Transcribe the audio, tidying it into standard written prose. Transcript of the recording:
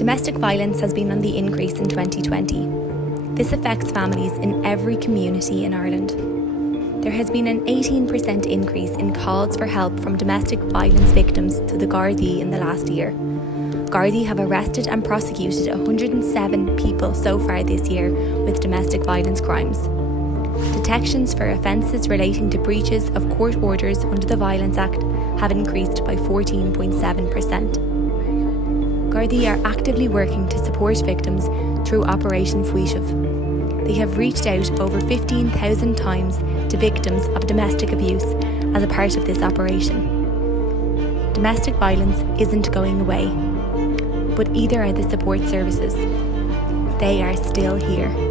Domestic violence has been on the increase in 2020. This affects families in every community in Ireland. There has been an 18% increase in calls for help from domestic violence victims to the Gardaí in the last year. Gardaí have arrested and prosecuted 107 people so far this year with domestic violence crimes. Detections for offences relating to breaches of court orders under the Violence Act have increased by 14.7%. Gardaí are actively working to support victims through Operation Fáil. They have reached out over 15,000 times to victims of domestic abuse as a part of this operation. Domestic violence isn't going away, but either are the support services. They are still here.